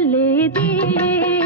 चले दे